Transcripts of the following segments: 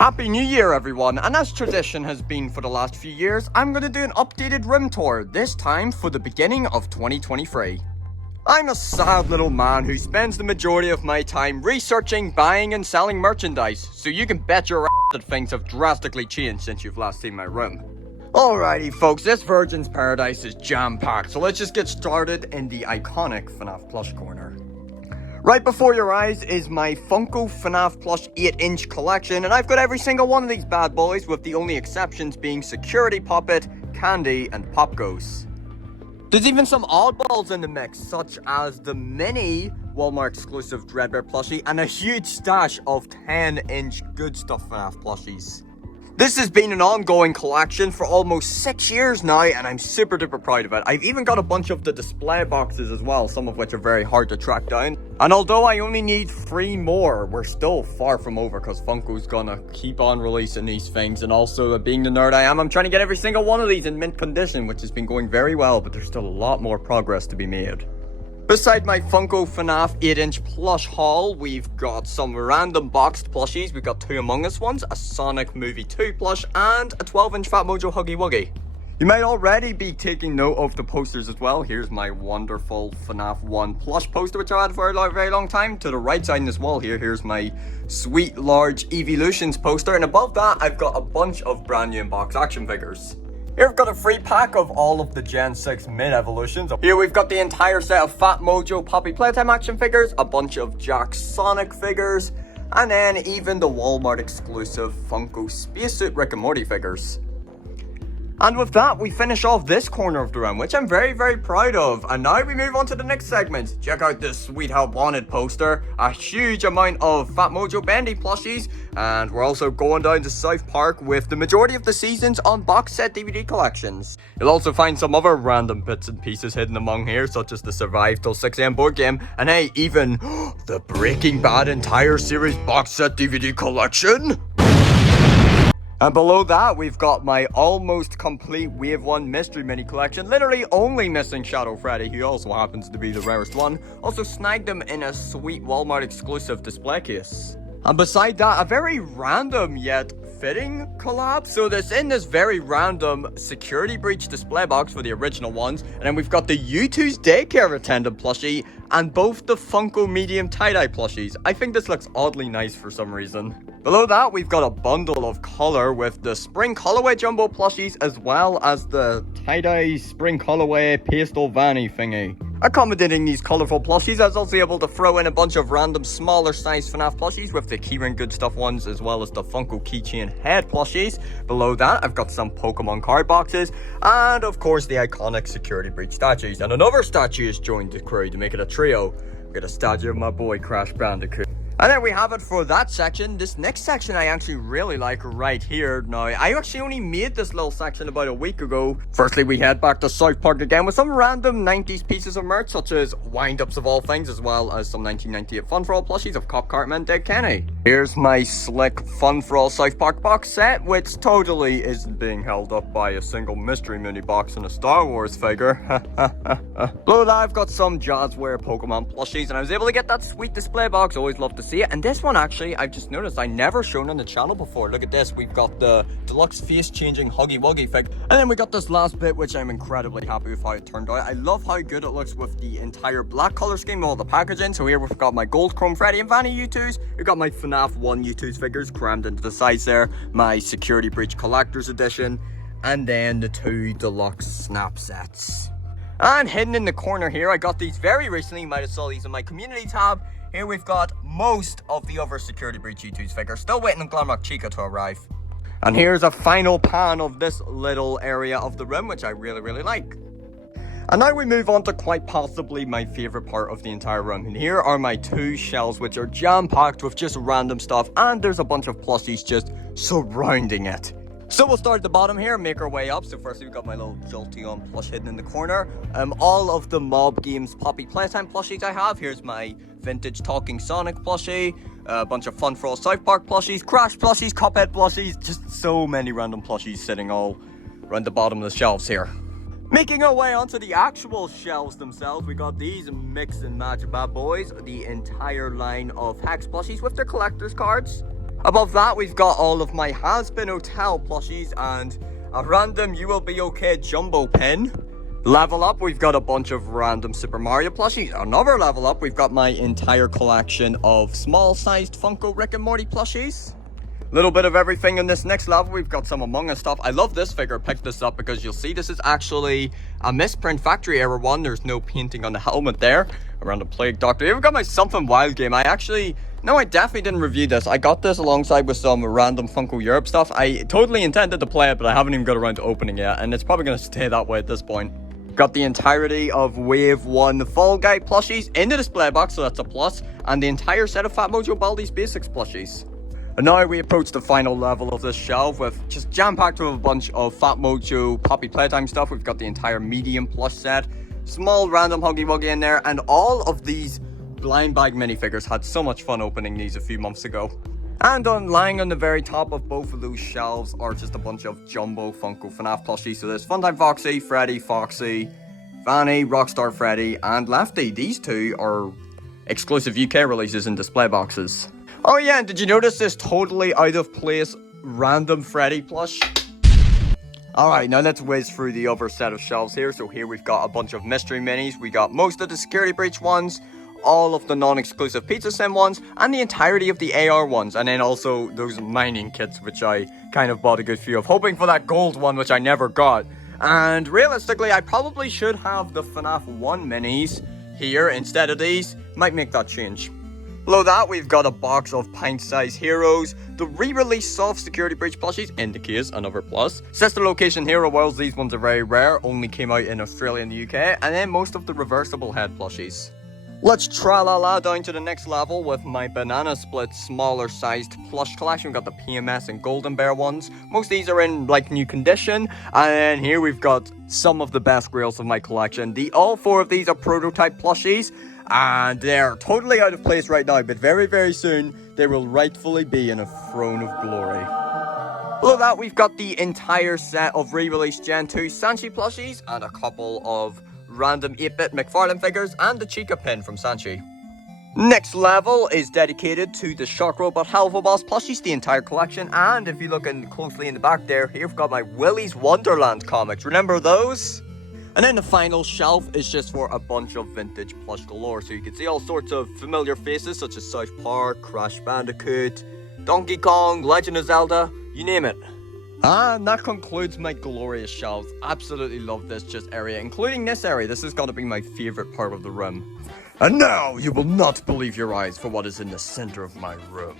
Happy New Year, everyone, and as tradition has been for the last few years, I'm going to do an updated room tour, this time for the beginning of 2023. I'm a sad little man who spends the majority of my time researching, buying, and selling merchandise, so you can bet your ass that things have drastically changed since you've last seen my room. Alrighty folks, this Virgin's Paradise is jam-packed, so let's just get started in the iconic FNAF plush corner. Right before your eyes is my Funko FNAF plush 8-inch collection, and I've got every single one of these bad boys, with the only exceptions being Security Puppet, Candy, and Pop Ghost. There's even some oddballs in the mix, such as the mini Walmart exclusive Dreadbear plushie and a huge stash of 10-inch Good Stuff FNAF plushies. This has been an ongoing collection for almost 6 years now, and I'm super duper proud of it. I've even got a bunch of the display boxes as well, some of which are very hard to track down. And although I only need 3 more, we're still far from over because Funko's gonna keep on releasing these things. And also, being the nerd I am, I'm trying to get every single one of these in mint condition, which has been going very well, but there's still a lot more progress to be made. Beside my Funko FNAF 8-inch plush haul, we've got some random boxed plushies. We've got 2 Among Us ones, a Sonic Movie 2 plush, and a 12-inch Fat Mojo Huggy Wuggy. You might already be taking note of the posters as well. Here's my wonderful FNAF 1 plush poster, which I had for a very long time. To the right side in this wall here's my sweet large Evolutions poster, and above that, I've got a bunch of brand new in-box action figures. Here we've got a free pack of all of the Gen 6 mid-evolutions. Here we've got the entire set of Fat Mojo Poppy Playtime action figures, a bunch of Jack Sonic figures, and then even the Walmart exclusive Funko Spacesuit Rick and Morty figures. And with that, we finish off this corner of the room, which I'm very proud of. And now we move on to the next segment. Check out this Sweet Help Wanted poster, a huge amount of Fat Mojo Bendy plushies, and we're also going down to South Park with the majority of the seasons on box set DVD collections. You'll also find some other random bits and pieces hidden among here, such as the Survive Till 6 AM board game, and hey, even the Breaking Bad entire series box set DVD collection. And below that, we've got my almost complete Wave 1 Mystery Mini collection, literally only missing Shadow Freddy, who also happens to be the rarest one. Also snagged him in a sweet Walmart exclusive display case. And beside that, a very random yet fitting collab. So there's in this very random Security Breach display box for the original ones, and then we've got the U2's daycare attendant plushie and both the Funko medium tie-dye plushies. I think this looks oddly nice for some reason. Below that, we've got a bundle of color with the Spring Colorway Jumbo plushies as well as the tie-dye Spring Colorway Pastel Vanny thingy. Accommodating these colourful plushies, I was also able to throw in a bunch of random smaller size FNAF plushies with the Keyring Good Stuff ones as well as the Funko Keychain Head plushies. Below that, I've got some Pokemon card boxes and of course the iconic Security Breach statues. And another statue has joined the crew to make it a trio. We've got a statue of my boy Crash Bandicoot. And there we have it for that section. This next section I actually really like right here. Now, I actually only made this little section about a week ago. Firstly, we head back to South Park again with some random 90s pieces of merch, such as wind-ups of all things, as well as some 1998 Fun For All plushies of Cop Cartman and Dead Kenny. Here's my slick Fun For All South Park box set, which totally isn't being held up by a single mystery mini box and a Star Wars figure. Below that, I've got some Jazzware Pokemon plushies, and I was able to get that sweet display box. Always love to see it. And this one actually, I've just noticed I never shown on the channel before. Look at this. We've got the deluxe face changing Huggy Wuggy fig. And then we got this last bit, which I'm incredibly happy with how it turned out. I love how good it looks with the entire black color scheme, all the packaging. So here we've got my Gold Chrome Freddy and Vanny U2s. We've got my FNAF 1 U2s figures crammed into the sides there. My Security Breach Collector's Edition. And then the 2 deluxe snap sets. And hidden in the corner here, I got these very recently. You might have saw these in my community tab. Here we've got most of the other Security Breach U2's figures. Still waiting on Glamrock Chica to arrive. And here's a final pan of this little area of the room, which I really like. And now we move on to quite possibly my favourite part of the entire room. And here are my 2 shelves, which are jam-packed with just random stuff. And there's a bunch of plushies just surrounding it. So we'll start at the bottom here and make our way up. So firstly, we've got my little Jolteon plush hidden in the corner. All of the Mob Games Poppy Playtime plushies I have. Here's my vintage Talking Sonic plushie. A bunch of Fun For All South Park plushies, Crash plushies, Cuphead plushies. Just so many random plushies sitting all around the bottom of the shelves here. Making our way onto the actual shelves themselves, we got these mix and match bad boys. The entire line of Hex plushies with their collector's cards. Above that, we've got all of my Has-Been Hotel plushies and a random You Will Be Okay jumbo pin. Level up, we've got a bunch of random Super Mario plushies. Another level up, we've got my entire collection of small-sized Funko Rick and Morty plushies. Little bit of everything in this next level. We've got some Among Us stuff. I love this figure. Picked this up because you'll see this is actually a misprint factory error one. There's no painting on the helmet there. Around a Plague Doctor. Here we've got my Something Wild game. I definitely didn't review this. I got this alongside with some random Funko Europe stuff. I totally intended to play it, but I haven't even got around to opening it, and it's probably going to stay that way at this point. Got the entirety of Wave 1 Fall Guy plushies in the display box, so that's a plus, and the entire set of Fat Mojo Baldi's Basics plushies. And now we approach the final level of this shelf with just jam-packed with a bunch of Fat Mojo Poppy Playtime stuff. We've got the entire medium plush set, small random Huggy Wuggy in there, and all of these blind bag minifigures. Had so much fun opening these a few months ago. And lying on the very top of both of those shelves are just a bunch of jumbo Funko FNAF plushies. So there's Funtime Foxy, Freddy, Foxy, Vanny, Rockstar Freddy, and Lefty. These two are exclusive UK releases in display boxes. Oh yeah, and did you notice this totally out of place random Freddy plush? Alright, now let's whiz through the other set of shelves here. So here we've got a bunch of mystery minis. We got most of the Security Breach ones, all of the non-exclusive Pizza Sim ones, and the entirety of the AR ones. And then also those mining kits, which I kind of bought a good few of, hoping for that gold one, which I never got. And realistically, I probably should have the FNAF 1 minis here instead of these. Might make that change. Below that, we've got a box of pint-sized heroes, the re-released soft Security Breach plushies in the case, another plus. Sister Location Hero Worlds, these ones are very rare, only came out in Australia and the UK, and then most of the reversible head plushies. Let's tra-la-la down to the next level with my Banana Split smaller sized plush collection. We've got the PMS and Golden Bear ones. Most of these are in like new condition. And then here we've got some of the best grails of my collection. All four of these are prototype plushies. And they're totally out of place right now, but very, very soon they will rightfully be in a throne of glory. Below that, we've got the entire set of re-released Gen 2 Sanchi plushies and a couple of random 8-bit McFarlane figures and the Chica pin from Sanchi. Next level is dedicated to the Shock Robot Helvo Boss plushies, the entire collection. And if you're looking closely in the back there, here we've got my Willy's Wonderland comics. Remember those? And then the final shelf is just for a bunch of vintage plush galore. So you can see all sorts of familiar faces such as South Park, Crash Bandicoot, Donkey Kong, Legend of Zelda, you name it. And that concludes my glorious shelves. Absolutely love this area, including this area. This has got to be my favorite part of the room. And now you will not believe your eyes for what is in the center of my room.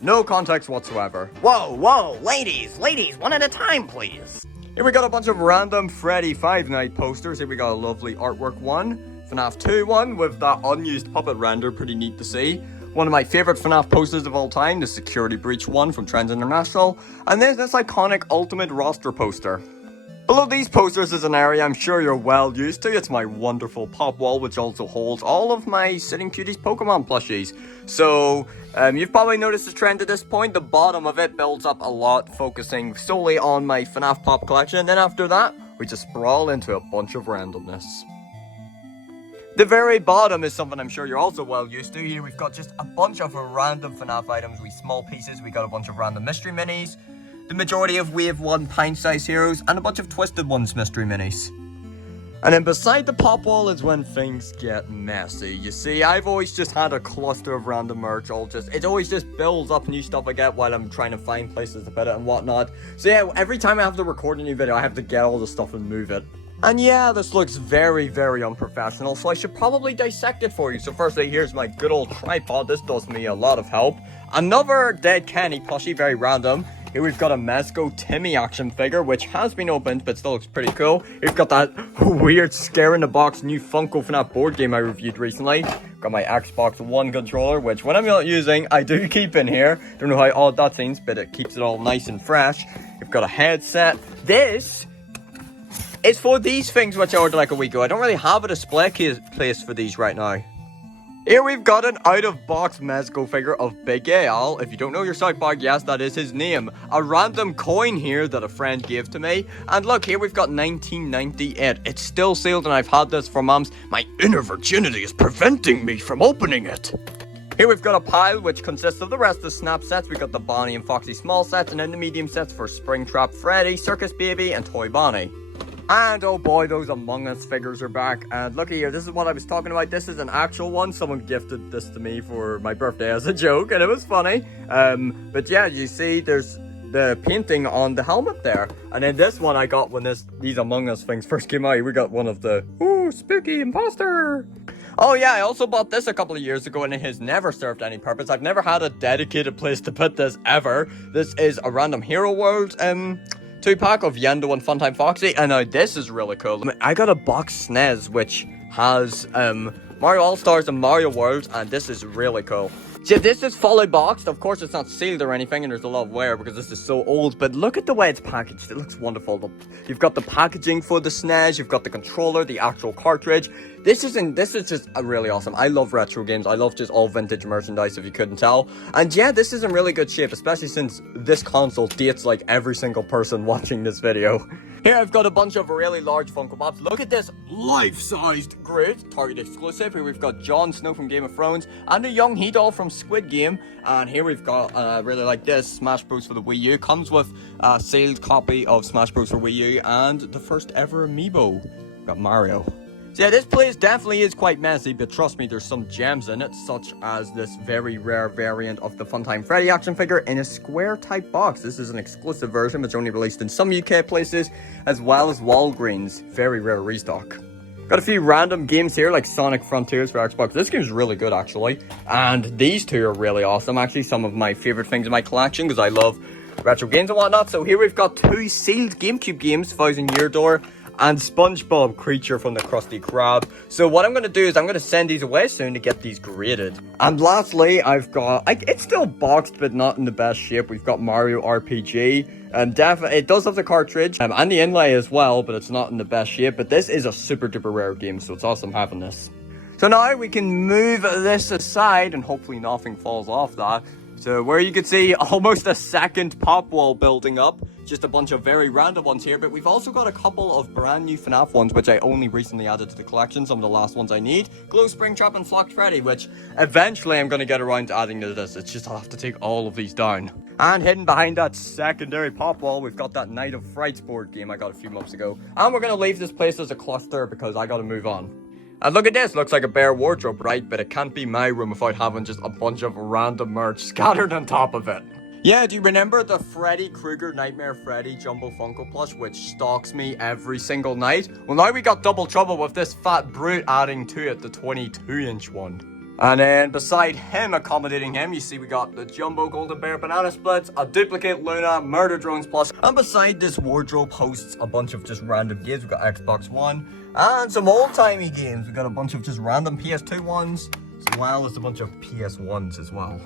No context whatsoever. Whoa, ladies, one at a time, please. Here we got a bunch of random Freddy Five Night posters. Here we got a lovely artwork one. FNAF 2 one with that unused puppet render, pretty neat to see. One of my favorite FNAF posters of all time, the Security Breach one from Trends International. And there's this iconic Ultimate Roster poster. Below these posters is an area I'm sure you're well used to. It's my wonderful pop wall, which also holds all of my Sitting Cuties Pokemon plushies. So, you've probably noticed the trend at this point. The bottom of it builds up a lot, focusing solely on my FNAF Pop collection. Then after that, we just sprawl into a bunch of randomness. The very bottom is something I'm sure you're also well used to. Here we've got just a bunch of random FNAF items, we small pieces. We got a bunch of random mystery minis, the majority of Wave 1 pint-sized heroes, and a bunch of Twisted Ones mystery minis. And then beside the pop wall is when things get messy. You see, I've always just had a cluster of random merch. It always just builds up new stuff I get while I'm trying to find places to put it and whatnot. So yeah, every time I have to record a new video, I have to get all the stuff and move it. And yeah, this looks very, very unprofessional, so I should probably dissect it for you. So firstly, here's my good old tripod. This does me a lot of help. Another Dead Kenny plushie, very random. Here we've got a Mezco Timmy action figure, which has been opened, but still looks pretty cool. We've got that weird scare-in-the-box new Funko FNAF board game I reviewed recently. Got my Xbox One controller, which when I'm not using, I do keep in here. Don't know how odd that seems, but it keeps it all nice and fresh. We've got a headset. This is for these things which I ordered like a week ago. I don't really have a display place for these right now. Here we've got an out-of-box Mezco figure of Big Al. If you don't know your South Park, yes, that is his name. A random coin here that a friend gave to me. And look, here we've got 1998. It's still sealed and I've had this for months. My inner virginity is preventing me from opening it. Here we've got a pile which consists of the rest of the Snap sets. We've got the Bonnie and Foxy small sets, and then the medium sets for Springtrap Freddy, Circus Baby, and Toy Bonnie. And oh boy, those Among Us figures are back. And looky here, this is what I was talking about. This is an actual one. Someone gifted this to me for my birthday as a joke, and it was funny. But yeah, you see there's the painting on the helmet there. And then this one I got when these Among Us things first came out. We got one of the, ooh, spooky imposter. Oh yeah, I also bought this a couple of years ago and it has never served any purpose. I've never had a dedicated place to put this ever. This is a Random Hero World 2-pack of Yendo and Funtime Foxy, and now this is really cool. I got a box SNES which has Mario All-Stars and Mario World, and this is really cool. So this is fully boxed. Of course, it's not sealed or anything, and there's a lot of wear because this is so old. But look at the way it's packaged. It looks wonderful. You've got the packaging for the SNES. You've got the controller, the actual cartridge. This is just really awesome. I love retro games. I love just all vintage merchandise, if you couldn't tell. And yeah, this is in really good shape, especially since this console dates like every single person watching this video. Here I've got a bunch of really large Funko Pops. Look at this life-sized grid, Target exclusive. Here we've got Jon Snow from Game of Thrones and a young He-Doll from Squid Game. And here we've got, really like this, Smash Bros for the Wii U. Comes with a sealed copy of Smash Bros for Wii U and the first ever amiibo. We've got Mario. So yeah, this place definitely is quite messy, but trust me, there's some gems in it, such as this very rare variant of the Funtime Freddy action figure in a square-type box. This is an exclusive version, which only released in some UK places, as well as Walgreens. Very rare restock. Got a few random games here, like Sonic Frontiers for Xbox. This game's really good, actually. And these two are really awesome. Actually, some of my favorite things in my collection, because I love retro games and whatnot. So here we've got two sealed GameCube games, Thousand Year Door and SpongeBob Creature from the Krusty Krab. So what I'm going to do is I'm going to send these away soon to get these graded. And lastly, I've got, it's still boxed but not in the best shape. We've got Mario RPG. It does have the cartridge and the inlay as well, but it's not in the best shape. But this is a super duper rare game, so it's awesome having this. So now we can move this aside and hopefully nothing falls off that. So where you can see almost a second pop wall building up. Just a bunch of very random ones here, but we've also got a couple of brand new FNAF ones, which I only recently added to the collection. Some of the last ones I need. Glow Springtrap and Flocked Freddy, which eventually I'm going to get around to adding to this. It's just I'll have to take all of these down. And hidden behind that secondary pop wall, we've got that Night of Frights board game I got a few months ago. And we're going to leave this place as a cluster because I got to move on. And look at this, looks like a bare wardrobe, right? But it can't be my room without having just a bunch of random merch scattered on top of it. Yeah, do you remember the Freddy Krueger Nightmare Freddy Jumbo Funko plush, which stalks me every single night? Well, now we got double trouble with this fat brute adding to it, the 22-inch one. And then beside him, accommodating him, you see we got the Jumbo Golden Bear Banana Splits, a duplicate Luna, Murder Drones plush. And beside this wardrobe hosts a bunch of just random games. We've got Xbox One and some old-timey games. We've got a bunch of just random PS2 ones, as well as a bunch of PS1s as well.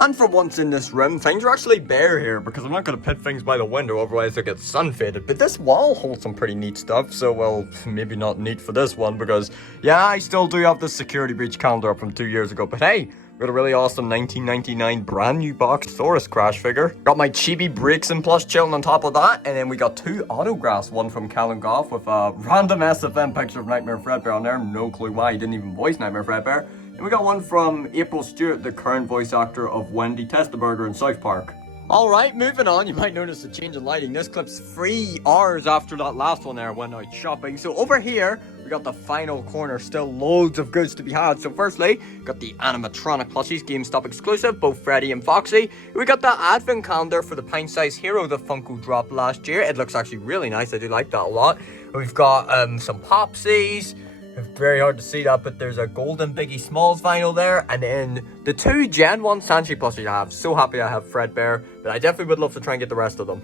And for once in this room, things are actually bare here because I'm not going to put things by the window, otherwise they get sun faded. But this wall holds some pretty neat stuff, so well, maybe not neat for this one because, yeah, I still do have the security breach calendar up from 2 years ago. But hey, we got a really awesome 1999 brand new box Saurus Crash figure. Got my Chibi Breaks and plush chilling on top of that. And then we got two autographs, one from Callum Goff with a random SFM picture of Nightmare Fredbear on there. No clue why he didn't even voice Nightmare Fredbear. And we got one from April Stewart, the current voice actor of Wendy Testaburger in South Park. Alright, moving on, you might notice a change in lighting. This clip's 3 hours after that last one there went out shopping. So over here, we got the final corner, still loads of goods to be had. So firstly, got the animatronic plushies, GameStop exclusive, both Freddy and Foxy. We got the advent calendar for the pint-sized hero the Funko dropped last year. It looks actually really nice, I do like that a lot. We've got some Popsies. Very hard to see that, but there's a golden Biggie Smalls vinyl there, and then the 2 Gen 1 Sanchi plushies I have. So happy I have Fredbear, but I definitely would love to try and get the rest of them.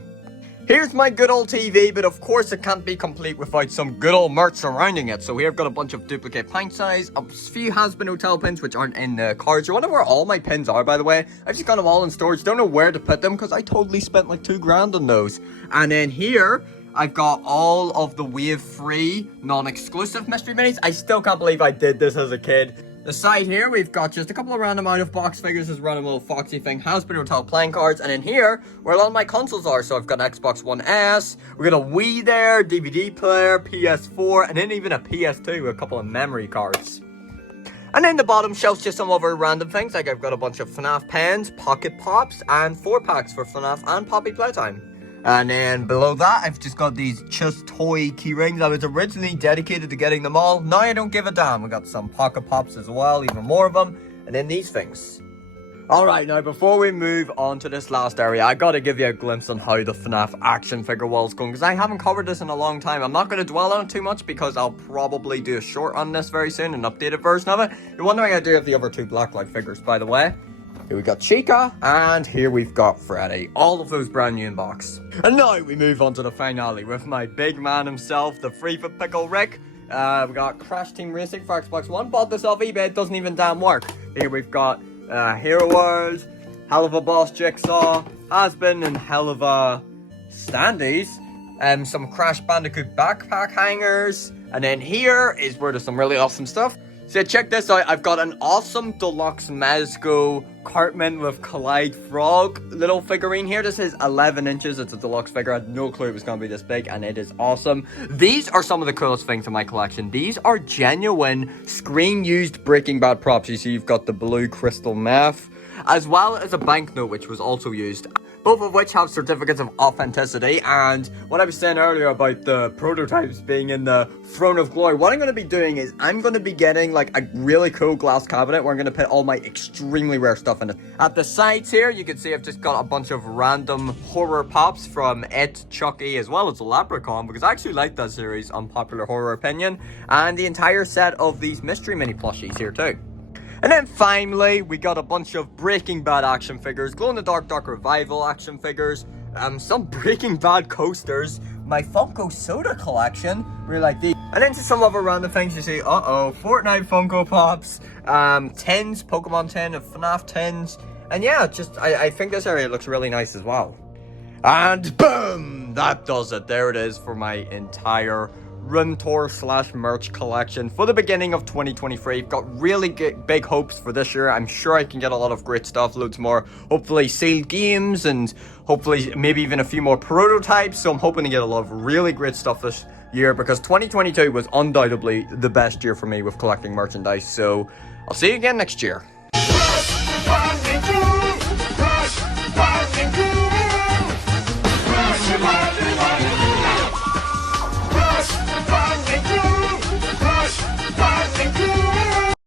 Here's my good old TV, but of course it can't be complete without some good old merch surrounding it. So here I've got a bunch of duplicate pint size, a few Has-Been Hotel pins which aren't in the cards. I wonder where all my pins are, by the way. I've just got them all in storage, don't know where to put them because I totally spent like $2,000 on those. And then here I've got all of the Wave 3 non-exclusive mystery minis. I still can't believe I did this as a kid. The side here, we've got just a couple of random out of box figures, this random little Foxy thing, Has-Been Hotel playing cards, and in here, where a lot of my consoles are. So I've got an Xbox One S, we've got a Wii there, DVD player, PS4, and then even a PS2 with a couple of memory cards. And then the bottom shelf's just some other random things, like I've got a bunch of FNAF pens, Pocket Pops, and 4-packs for FNAF and Poppy Playtime. And then below that, I've just got these Just Toy key rings. I was originally dedicated to getting them all. Now I don't give a damn. We got some Pocket Pops as well, even more of them. And then these things. Alright, now before we move on to this last area, I gotta give you a glimpse on how the FNAF action figure wall's going, because I haven't covered this in a long time. I'm not gonna dwell on it too much, because I'll probably do a short on this very soon, an updated version of it. You're wondering I do have the other two Blacklight figures, by the way. Here we got Chica, and here we've got Freddy. All of those brand new in box. And now we move on to the finale with my big man himself, the Free for Pickle Rick. We got Crash Team Racing for Xbox One. Bought this off eBay, it doesn't even damn work. Here we've got Hero World, Hell of a Boss Jigsaw, Has-Been, and Hell of a Standees. Some Crash Bandicoot backpack hangers. And then here is where there's some really awesome stuff. So check this out, I've got an awesome deluxe Mezco Cartman with Collide Frog little figurine here. This is 11 inches, it's a deluxe figure. I had no clue it was going to be this big, and it is awesome. These are some of the coolest things in my collection. These are genuine screen-used Breaking Bad props. You see you've got the blue crystal meth, as well as a banknote which was also used. Both of which have certificates of authenticity. And what I was saying earlier about the prototypes being in the Throne of Glory, what I'm going to be doing is I'm going to be getting like a really cool glass cabinet where I'm going to put all my extremely rare stuff in it. At the sides here, you can see I've just got a bunch of random horror pops from It, Chucky, as well as Leprechaun, because I actually like that series, unpopular horror opinion. And the entire set of these mystery mini plushies here too. And then finally, we got a bunch of Breaking Bad action figures, glow-in-the-dark Dark Revival action figures, some Breaking Bad coasters, my Funko Soda collection, really like these. And then just some other random things you see, Fortnite Funko Pops, tins, Pokemon tin, and FNAF tins. And yeah, just, I think this area looks really nice as well. And boom! That does it. There it is for my entire room tour / merch collection for the beginning of 2023. I've got really big hopes for this year. I'm sure I can get a lot of great stuff, loads more, hopefully sealed games, and hopefully maybe even a few more prototypes. So I'm hoping to get a lot of really great stuff this year, because 2022 was undoubtedly the best year for me with collecting merchandise. So I'll see you again next year.